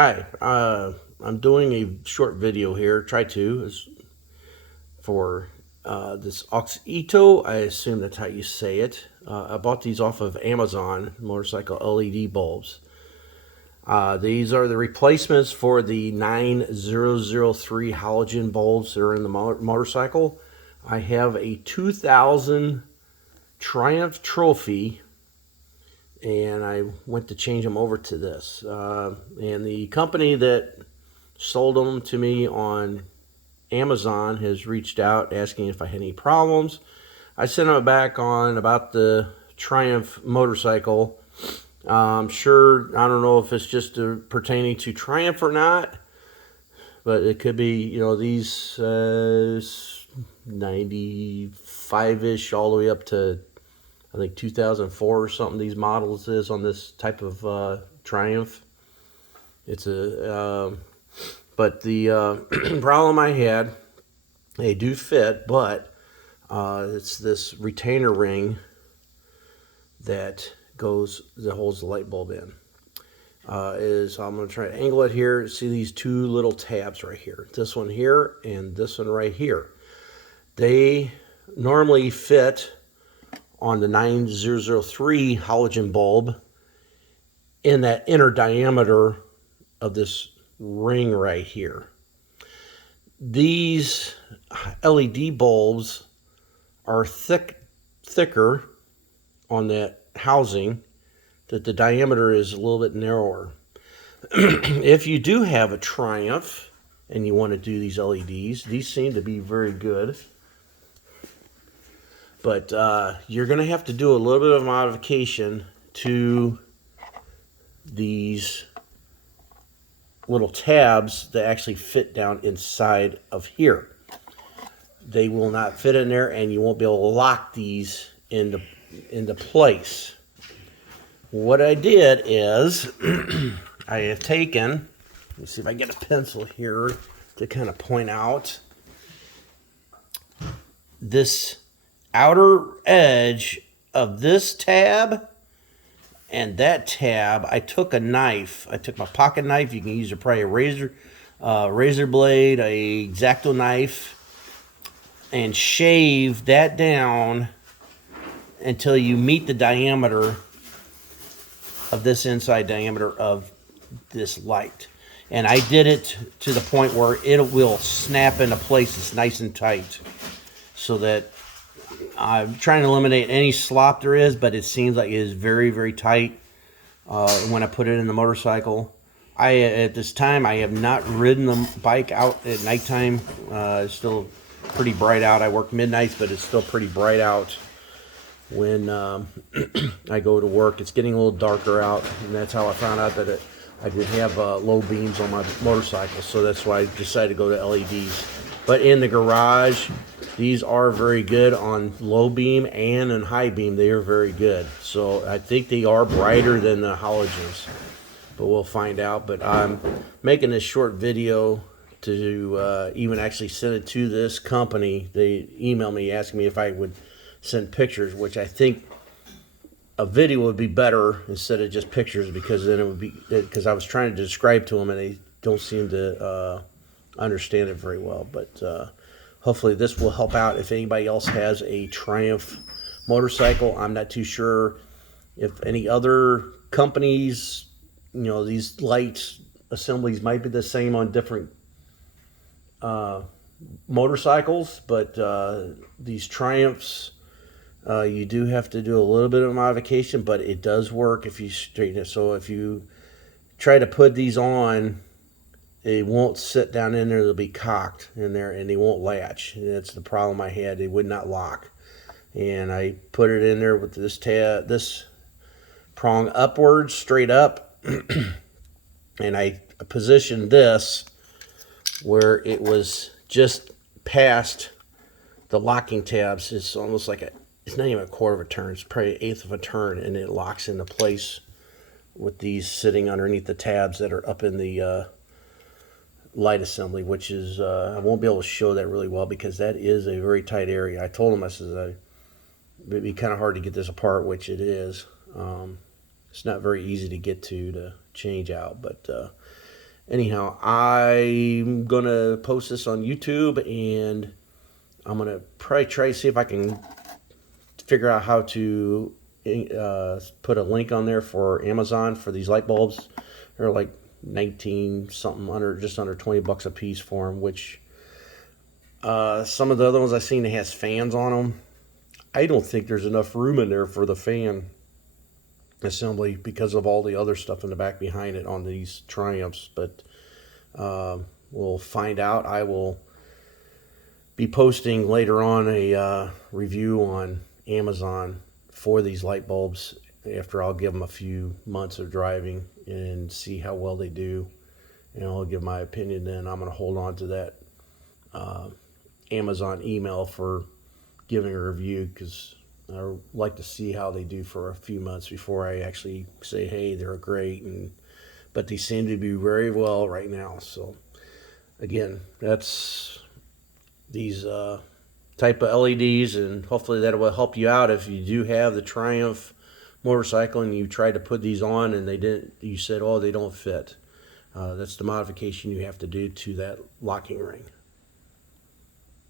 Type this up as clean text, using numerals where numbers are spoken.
Hi, I'm doing a short video here. For this Auxito. I assume that's how you say it. I bought these off of Amazon, motorcycle LED bulbs. These are the replacements for the 9003 halogen bulbs that are in the motorcycle. I have a 2000 Triumph Trophy, and I went to change them over to this. And the company that sold them to me on Amazon has reached out asking if I had any problems. I sent them back on about the Triumph motorcycle. Sure, I don't know if it's just pertaining to Triumph or not, but it could be, these 95-ish all the way up to, I think, 2004 or something. These models is on this type of Triumph. It's but the problem I had, they do fit, but it's this retainer ring that holds the light bulb in. I'm going to try to angle it here. See these two little tabs right here. This one here and this one right here. They normally fit on the 9003 halogen bulb in that inner diameter of this ring right here. These LED bulbs are thicker on that housing, that the diameter is a little bit narrower. If you do have a Triumph and you want to do these LEDs, these seem to be very good. But you're going to have to do a little bit of modification to these little tabs that actually fit down inside of here. They will not fit in there, and you won't be able to lock these into place. What I did is I have taken, let me see if I get a pencil here to kind of point out this outer edge of this tab and that tab. I took a knife. I took my pocket knife. You can use probably a razor blade, a X-Acto knife, and shave that down until you meet the diameter of this inside diameter of this light. And I did it to the point where it will snap into place. It's nice and tight, so that I'm trying to eliminate any slop there is, but it seems like it is very, very tight when I put it in the motorcycle. At this time, I have not ridden the bike out at nighttime. It's still pretty bright out. I work midnights, but it's still pretty bright out when I go to work. It's getting a little darker out, and that's how I found out that I did have low beams on my motorcycle, so that's why I decided to go to LEDs. But in the garage, these are very good on low beam and in high beam. They are very good. So I think they are brighter than the halogens, but we'll find out. But I'm making this short video to even actually send it to this company. They emailed me asking me if I would send pictures, which I think a video would be better instead of just pictures, because then it would be, because I was trying to describe to them and they don't seem to understand it very well. But hopefully this will help out if anybody else has a Triumph motorcycle. I'm not too sure if any other companies, these light assemblies might be the same on different motorcycles, but these Triumphs, you do have to do a little bit of modification, but it does work if you straighten it. So if you try to put these on, they won't sit down in there. They'll be cocked in there, and they won't latch. And that's the problem I had. They would not lock. And I put it in there with this prong upwards, straight up, and I positioned this where it was just past the locking tabs. It's almost like it's not even a quarter of a turn. It's probably an eighth of a turn, and it locks into place with these sitting underneath the tabs that are up in the light assembly, which is I won't be able to show that really well because that is a very tight area. I told him, I said, it'd be kind of hard to get this apart, which it is. It's not very easy to get to change out, but anyhow, I'm gonna post this on YouTube, and I'm gonna probably try to see if I can figure out how to put a link on there for Amazon for these light bulbs. They're like 19 something, just under 20 bucks a piece for them, which some of the other ones I've seen, it has fans on them. I don't think there's enough room in there for the fan assembly because of all the other stuff in the back behind it on these Triumphs, but we'll find out. I will be posting later on a review on Amazon for these light bulbs after I'll give them a few months of driving and see how well they do, and I'll give my opinion. Then I'm going to hold on to that Amazon email for giving a review, because I like to see how they do for a few months before I actually say, hey, they're great. But they seem to be very well right now. So again, that's these type of LEDs, and hopefully that will help you out if you do have the Triumph motorcycle and you tried to put these on and you said, oh, they don't fit. That's the modification you have to do to that locking ring.